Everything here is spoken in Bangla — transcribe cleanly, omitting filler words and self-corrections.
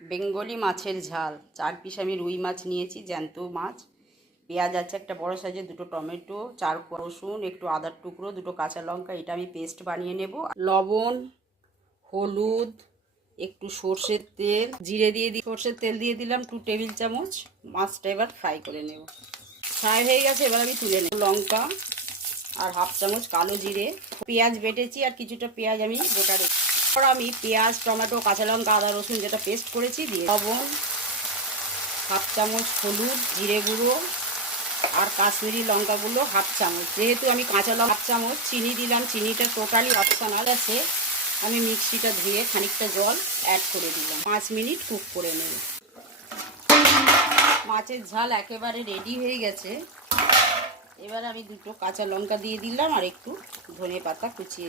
বেঙ্গলি মাছের ঝাল 4 পিস আমি রুই মাছ নিয়েছি, জ্যান্ত মাছ। পেঁয়াজ আছে একটা বড় সাইজের, 2টো টমেটো, 4 কোয়া রসুন, একটু আদার টুকরো, 2টো কাঁচা লঙ্কা। এটা আমি পেস্ট বানিয়ে নেব। লবণ, হলুদ, একটু সর্ষের তেল, জিরে দিয়ে সর্ষের তেল দিয়ে দিলাম 2 টেবিল চামচ। মাছটা এবার ফ্রাই করে নেব। ফ্রাই হয়ে গেছে, এবার আমি তুলে নেব। লঙ্কা আর হাফ চামচ কালো জিরে, পেঁয়াজ বেটেছি আর কিছুটা পেঁয়াজ আমি গোটা রেখেছি। তারপর আমি পেঁয়াজ, টমেটো, কাঁচা লঙ্কা, আদা রসুন যেটা পেস্ট করেছি দিয়ে লবণ, হাফ চামচ হলুদ, জিরে গুঁড়ো আর কাশ্মীরি লঙ্কা গুঁড়ো হাফ চামচ। যেহেতু আমি কাঁচা লঙ্কা হাফ চামচ, চিনি দিলাম, চিনিটা টোটালি অপশনাল আছে। আমি মিক্সিটা ধুয়ে খানিকটা জল অ্যাড করে দিলাম। 5 মিনিট কুক করে নেব। মাছের ঝাল একেবারে রেডি হয়ে গেছে। এবার আমি 2টো কাঁচা লঙ্কা দিয়ে দিলাম আর একটু ধনে পাতা কুচিয়ে দিলাম।